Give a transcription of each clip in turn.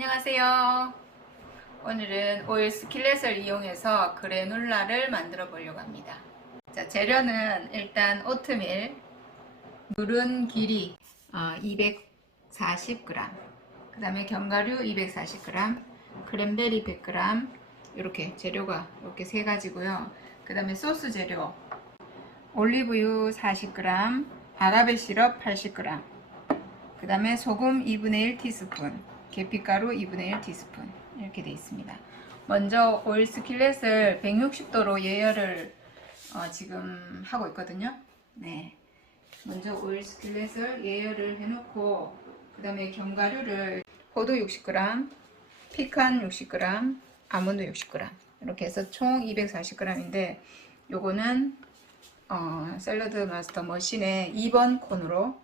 안녕하세요. 오늘은 오일 스킬렛을 이용해서 그래놀라를 만들어 보려고 합니다. 자, 재료는 일단 오트밀, 물은 길이 240g, 그 다음에 견과류 240g, 크랜베리 100g, 이렇게 재료가 이렇게 세 가지고요. 그 다음에 소스 재료, 올리브유 40g, 아가베 시럽 80g, 그 다음에 소금 2분의 1 티스푼, 계피가루 2분의 1 티스푼 이렇게 되어 있습니다. 먼저 오일 스킬렛을 160도로 예열을 어, 지금 하고 있거든요. 네. 먼저 오일 스킬렛을 예열을 해놓고 그 다음에 견과류를 호두 60g, 피칸 60g, 아몬드 60g 이렇게 해서 총 240g인데 요거는 어, 샐러드 마스터 머신의 2번 콘으로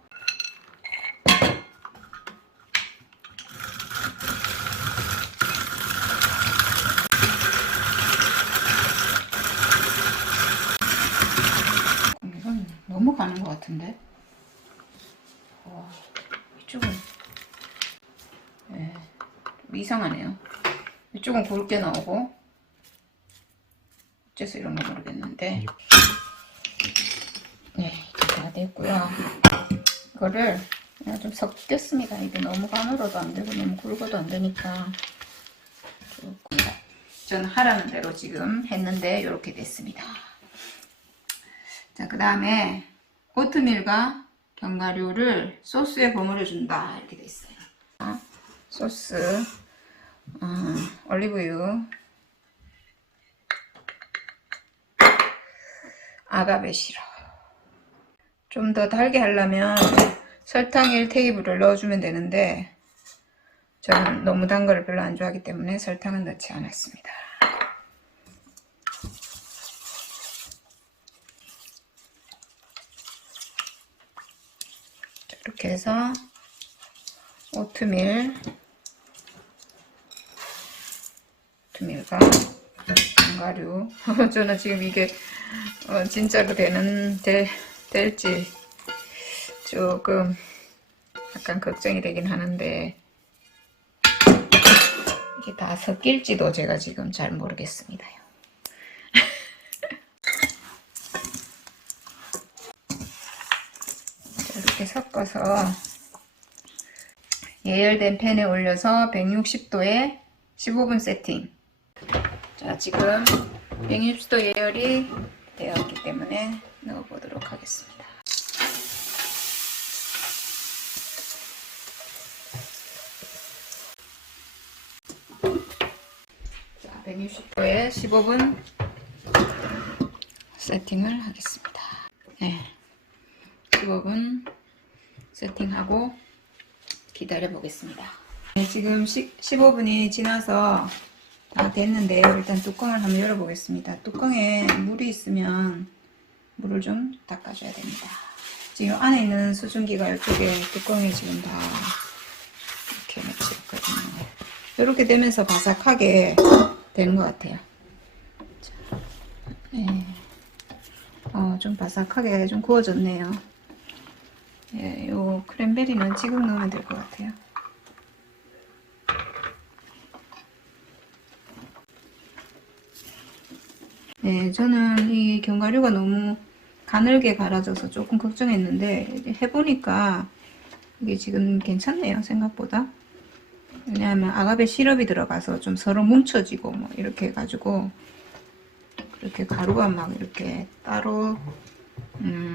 가는 것 같은데? 와, 이쪽은 네, 좀 이상하네요. 이쪽은 굵게 나오고 어째서 이런 거 모르겠는데 네, 다 됐고요. 이거를 그냥 좀 섞였습니다. 이게 너무 가늘어도 안 되고 너무 굵어도 안 되니까 조금 저는 하라는 대로 지금 했는데 이렇게 됐습니다. 자, 그 다음에 오트밀과 견과류를 소스에 버무려 준다 이렇게 돼 있어요. 어, 소스, 어, 올리브유, 아가베 시럽. 좀 더 달게 하려면 설탕 1테이블을 넣어주면 되는데 저는 너무 단 거를 별로 안 좋아하기 때문에 설탕은 넣지 않았습니다. 이렇게 해서 오트밀 오트밀과 견과류 저는 지금 이게 어, 진짜로 되는 될, 될지 조금 약간 걱정이 되긴 하는데 이게 다 섞일지도 제가 지금 잘 모르겠습니다. 자, 이렇게 섞어서 예열된 팬에 올려서 160도에 15분 세팅. 자, 지금 160도 예열이 되었기 때문에 넣어보도록 하겠습니다. 자, 160도에 15분 세팅을 하겠습니다. 네. 15분 세팅하고 기다려 보겠습니다. 네, 지금 15분이 지나서 다 됐는데요. 일단 뚜껑을 한번 열어보겠습니다. 뚜껑에 물이 있으면 물을 좀 닦아줘야 됩니다. 지금 안에 있는 수증기가 이쪽에 뚜껑에 지금 다 이렇게 맺혀있거든요. 이렇게 되면서 바삭하게 되는 것 같아요. 자, 네. 어, 좀 바삭하게 좀 구워졌네요. 크랜베리는 지금 넣으면 될 것 같아요. 네, 저는 이 견과류가 너무 가늘게 갈아져서 조금 걱정했는데 해보니까 이게 지금 괜찮네요, 생각보다. 왜냐하면 아가베 시럽이 들어가서 좀 서로 뭉쳐지고 뭐 이렇게 해가지고 그렇게 가루가 막 이렇게 따로 음,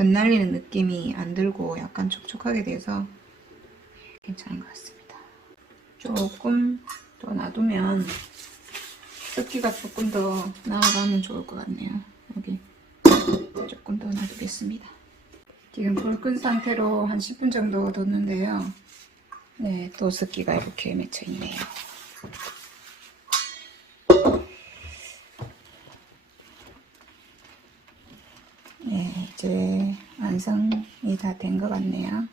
흩날리는 느낌이 안 들고 약간 촉촉하게 돼서 괜찮은 것 같습니다. 조금 더 놔두면 습기가 조금 더 나아가면 좋을 것 같네요. 여기 조금 더 놔두겠습니다. 지금 불 끈 상태로 한 10분 정도 뒀는데요. 네, 또 습기가 이렇게 맺혀 있네요. 완성이 다 된 것 같네요.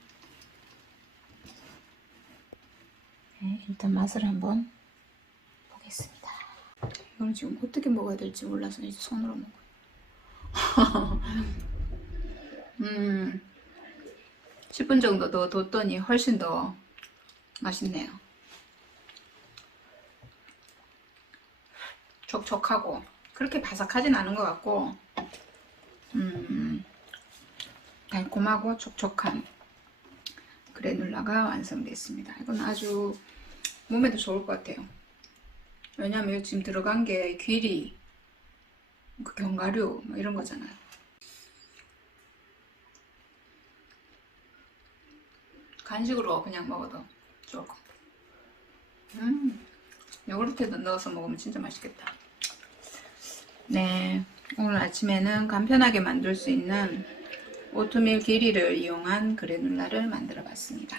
네, 일단 맛을 한번 보겠습니다. 이걸 지금 어떻게 먹어야 될지 몰라서 이제 손으로 먹어요. 음, 10분 정도 더 뒀더니 훨씬 더 맛있네요. 촉촉하고 그렇게 바삭하진 않은 것 같고 음, 달콤하고 촉촉한 그래놀라가 완성됐습니다. 이건 아주 몸에도 좋을 것 같아요. 왜냐면 지금 들어간 게 귀리, 그 견과류 뭐 이런 거잖아요. 간식으로 그냥 먹어도 좋을. 음, 요구르트도 넣어서 먹으면 진짜 맛있겠다. 네, 오늘 아침에는 간편하게 만들 수 있는 오트밀 기리를 이용한 그래놀라를 만들어 봤습니다.